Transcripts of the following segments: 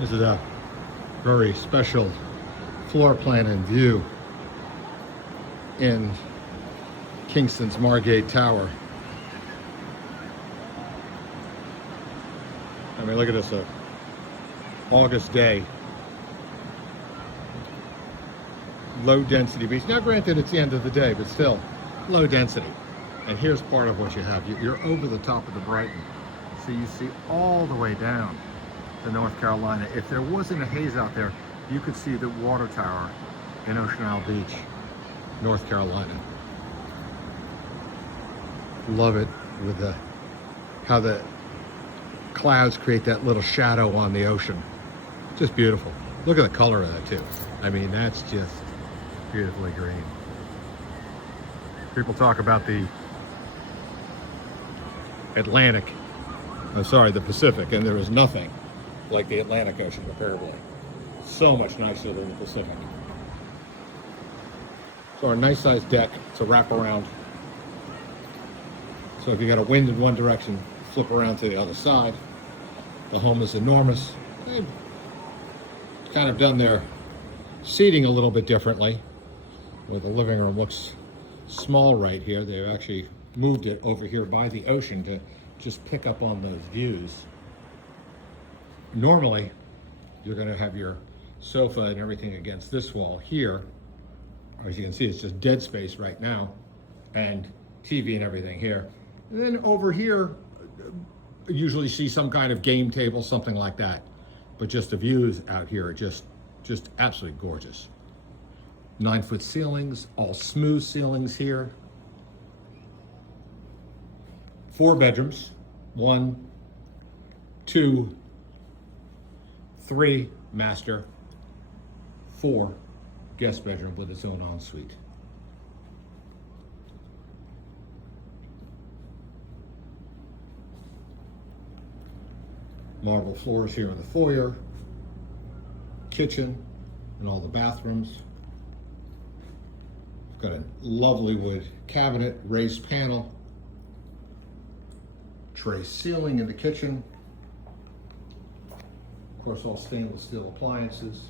This is a very special floor plan and view in Kingston's Margate Tower. I mean, look at this, August day. Low density beach. Now granted, it's the end of the day, but still low density. And here's part of what you have. You're over the top of the Brighton. So you see all the way down to North Carolina. If there wasn't a haze out there, you could see the water tower in Ocean Isle Beach, North Carolina. Love it with how the clouds create that little shadow on the ocean. Just beautiful. Look at the color of that too. I mean, that's just beautifully green. People talk about the Atlantic, the Pacific, and there is nothing like the Atlantic Ocean comparably. So much nicer than the Pacific. So our nice sized deck, it's a wraparound. So if you got a wind in one direction, flip around to the other side. The home is enormous. They've kind of done their seating a little bit differently, where the living room looks small right here. They've actually moved it over here by the ocean to just pick up on those views. Normally, you're going to have your sofa and everything against this wall here. As you can see, it's just dead space right now, and TV and everything here. And then over here, you usually see some kind of game table, something like that. But just the views out here are just absolutely gorgeous. 9-foot ceilings, all smooth ceilings here. 4 bedrooms, 1, 2, 3 master, 4 guest bedroom with its own ensuite. Marble floors here in the foyer, kitchen, and all the bathrooms. Got a lovely wood cabinet, raised panel, tray ceiling in the kitchen. Of course, all stainless steel appliances.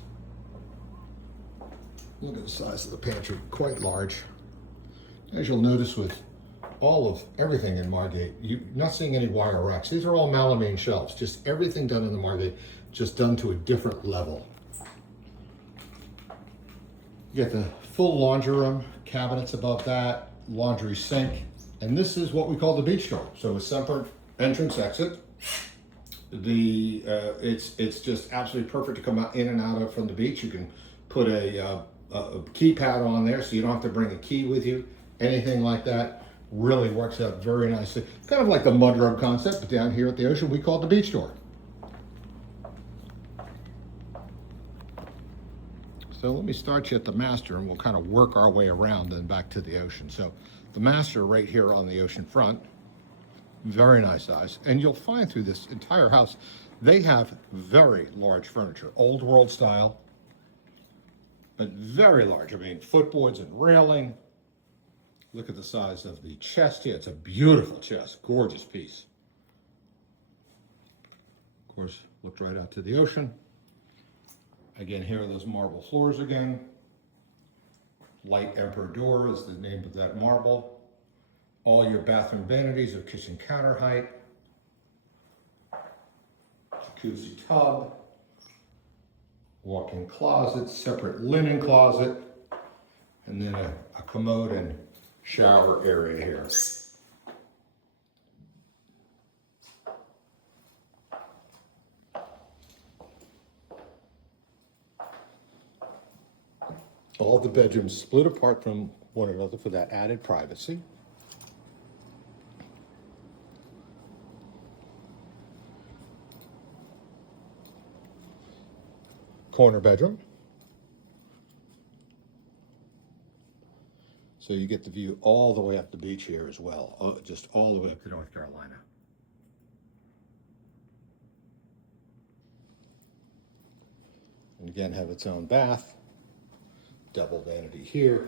Look at the size of the pantry, quite large. As you'll notice with all of everything in Margate, you're not seeing any wire racks. These are all melamine shelves, just everything done in the Margate, just done to a different level. You get the full laundry room, cabinets above that, laundry sink, and this is what we call the beach door. So a separate entrance exit. It's just absolutely perfect to come out in and out of from the beach. You can put a keypad on there, so you don't have to bring a key with you. Anything like that really works out very nicely. Kind of like the mudrug concept, but down here at the ocean, we call it the beach door. So let me start you at the master, and we'll kind of work our way around and back to the ocean. So the master right here on the ocean front, very nice size. And you'll find through this entire house, they have very large furniture, old world style, but very large. I mean, footboards and railing. Look at the size of the chest here. It's a beautiful chest, gorgeous piece. Of course, looked right out to the ocean. Again, here are those marble floors again. Light Emperor door is the name of that marble. All your bathroom vanities are kitchen counter height. Jacuzzi tub. Walk-in closet, separate linen closet, and then a commode and shower area here. All the bedrooms split apart from one another for that added privacy. Corner bedroom. So you get the view all the way up the beach here as well, just all the way up to North Carolina. And again, have its own bath, double vanity here.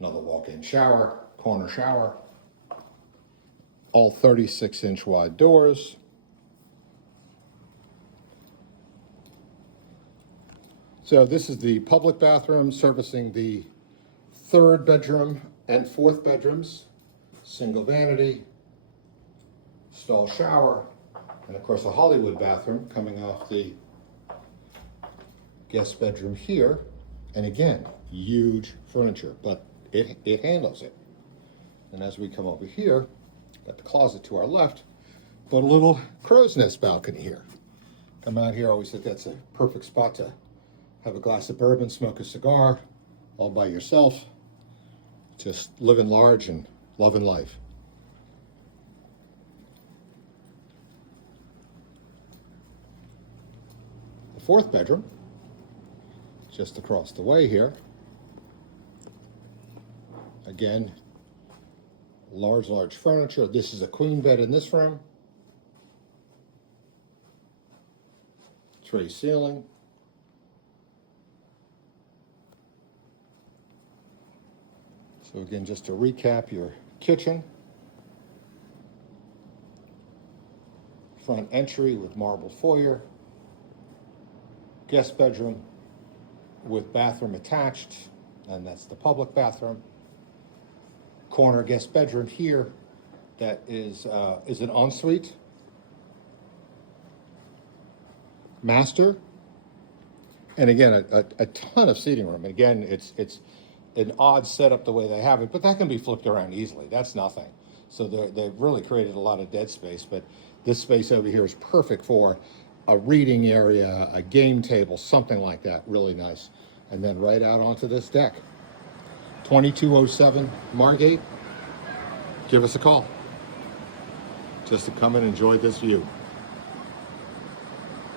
Another walk-in shower, corner shower. All 36-inch wide doors. So this is the public bathroom servicing the third bedroom and fourth bedrooms. Single vanity, stall shower, and of course a Hollywood bathroom coming off the guest bedroom here. And again, huge furniture, but it handles it. And as we come over here, got the closet to our left, but a little crow's nest balcony here. Come out here, always think that's a perfect spot to have a glass of bourbon, smoke a cigar, all by yourself. Just living large and loving life. The fourth bedroom, just across the way here. Again, large furniture. This is a queen bed in this room. Tray ceiling. So again, just to recap, your kitchen, front entry with marble foyer, guest bedroom with bathroom attached, and that's the public bathroom. Corner guest bedroom here, that is an ensuite. Master, and again, a ton of seating room. And again, it's an odd setup the way they have it, but that can be flipped around easily. That's nothing. So they've really created a lot of dead space, but this space over here is perfect for a reading area, a game table, something like that. Really nice. And then right out onto this deck. 2207 Margate. Give us a call just to come and enjoy this view.